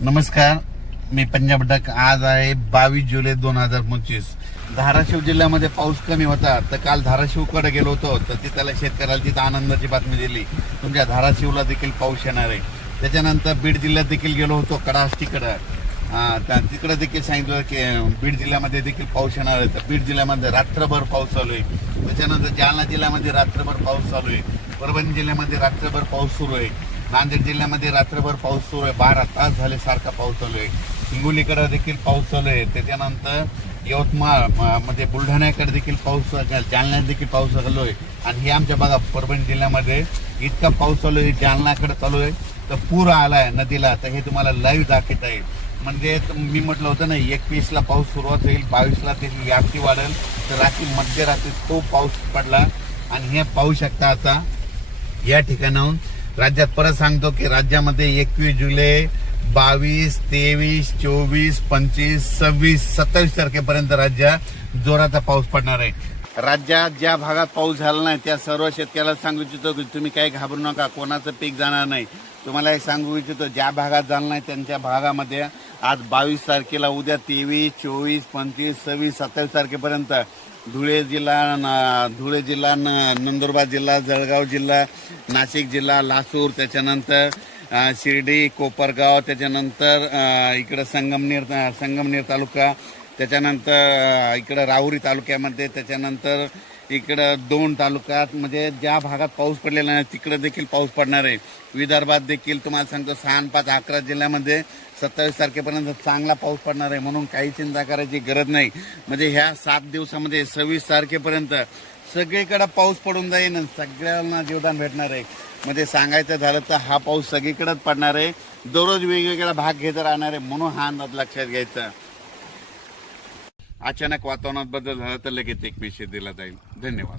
नमस्कार, मी पंजाब डक। आज आहे 22 जुलै 2025। धाराशिव जिल्ह्यामध्ये पाऊस कमी होता, तर काल धाराशिवकडे गेलो होतो, तर तिथल्या शेतकऱ्याला तिथं आनंदाची बातमी दिली, तुमच्या धाराशिवला देखील पाऊस येणार आहे। त्याच्यानंतर बीड जिल्ह्यात देखील गेलो होतो, कडाष्टीकडे, तिकडे देखील सांगितलं की बीड जिल्ह्यामध्ये देखील पाऊस येणार आहे। तर बीड जिल्ह्यामध्ये रात्रभर पाऊस चालू आहे। त्याच्यानंतर जालना जिल्ह्यामध्ये रात्रभर पाऊस चालू आहे। परभणी जिल्ह्यामध्ये रात्रभर पाऊस सुरू आहे। नांदेड जिल्ह्यामध्ये रात्रभर पाऊस सुरू आहे, 12 तास झाले सारखा पाऊस चालू आहे। हिंगोलीकडे देखील पाऊस चालू आहे। त्याच्यानंतर यवतमाळ मध्ये बुलढाण्याकडे देखील पाऊस, जालन्यात देखील पाऊस चालू आहे। आणि हे आमच्या बघा परभणी जिल्ह्यामध्ये इतका पाऊस चालू आहे, जालनाकडे चालू आहे, तर पूर आलाय नदीला। तर हे तुम्हाला लाईव्ह दाखवत आहे। म्हणजे मी म्हटलं होतं ना, 21ला पाऊस सुरुवात होईल, 22ला त्याची व्याप्ती वाढेल, तर रात्री मध्यरात्री खूप पाऊस पडला। आणि हे पाहू शकता आता या ठिकाणाहून राज्यात। परत सांगतो की राज्यामध्ये 21 जुलै, 22, 23, 24, 25, 26, 27 तारखेपर्यंत राज्यात जोराचा पाऊस पडणार आहे। राज्यात ज्या भागात पाऊस झाला नाही त्या सर्व शेतकऱ्याला सांगू इच्छितो की तुम्ही काही घाबरू नका, कोणाचं पीक जाणार नाही। तुम्हाला एक सांगू इच्छितो, ज्या भागात झालं नाही त्यांच्या भागामध्ये आज 22 तारखेला, उद्या 23, 24, 25, 26, 27 तारखेपर्यंत धुळे जिल्हा, नंदुरबार जिल्हा, जळगाव जिल्हा, नाशिक जिल्हा, लासूर, त्याच्यानंतर शिर्डी, कोपरगाव, त्याच्यानंतर इकडे संगमनेर तालुका, त्याच्यानंतर इकडे राहुरी तालुक्यामध्ये, त्याच्यानंतर इकडं 2 तालुक्यात, म्हणजे ज्या भागात पाऊस पडलेला नाही तिकडे देखील पाऊस पडणार आहे। विदर्भात देखील तुम्हाला सांगतो 6, 5, 11 जिल्ह्यामध्ये 27 तारखेपर्यंत चांगला पाऊस पडणार आहे, म्हणून काही चिंता करायची गरज नाही। म्हणजे ह्या 7 दिवसामध्ये 26 तारखेपर्यंत सगळीकडे पाऊस पडून जाईल आणि सगळ्यांना जीवदान भेटणार आहे। म्हणजे सांगायचं झालं तर हा पाऊस सगळीकडेच पडणार आहे, दररोज वेगवेगळा भाग घेत राहणार आहे, म्हणून हा अंदाज लक्षात घ्यायचा। अचानक वातावरणात बदल झाला तर लगेच एक मेसेज दिला जाईल। धन्यवाद।